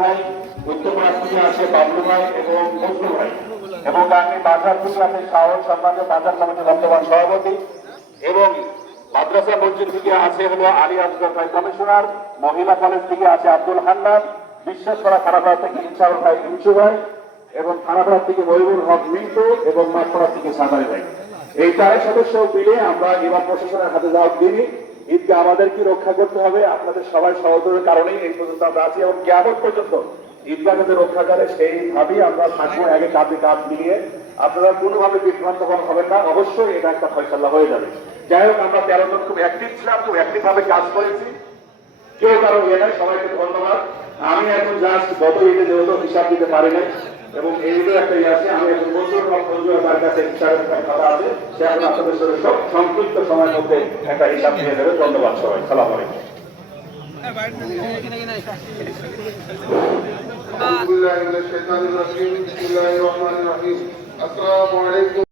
ভাই, উত্তরপাড়া থেকে আছে বাবলু ভাই এবং মজনু ভাই, এবং আমি বাজার থেকে আছে শাওন সম্মানীয় বাজার কমিটির বর্তমান সভাপতি, এবং মাদ্রাসা মসজিদ থেকে আছে হলো আলী আসগর ভাই কমিশনার, মহিলা কলেজ থেকে আছে আব্দুল হান্নান, বিশ্বাসপাড়া খানাপাড়া থেকে ইনসাউল ভাই ইনসু ভাই, এবং খানাপাড়া থেকে মহিবুল হক মিন্টু এবং মাঠপাড়া থেকে সাদাই ভাই। এই 4 সদস্য মিলে আমরা এবার প্রশাসনের হাতে জবাব দিই। ঈদকে আমাদের কি রক্ষা করতে হবে, আপনাদের সবাই সহযোগের কারণেই এই পর্যন্ত আমরা আছি এবং কিয়ামত পর্যন্ত ঈদগাহকে রক্ষা করে সেইভাবেই আমরা থাকবো, আগে কাঁধে কাঁধ মিলিয়ে। আপনারা কোনোভাবে বিভ্রান্ত হবেন না, অবশ্যই এটা একটা ফয়সালা হয়ে যাবে। যাই হোক, আমরা 13 জন খুব অ্যাক্টিভ ছিলাম, খুব অ্যাক্টিভ ভাবে কাজ করেছি, কেউ কারো ইয়ে নাই, সবাইকে ধন্যবাদ। আমি এখন জাস্ট গত ঈদে যেহেতু হিসাব দিতে পারি নাই, এবং এই ঈদের একটা ইয়ে আছে, আমি এখন তার কাছে হিসাবের কথা আছে, সে এখন আপনাদের সাথে সব সংক্ষিপ্ত সময়ের মধ্যে একটা হিসাব দিয়ে দেবে। ধন্যবাদ সবাই, সালাম আলাইকুম। আসসালামু আলাইকুম।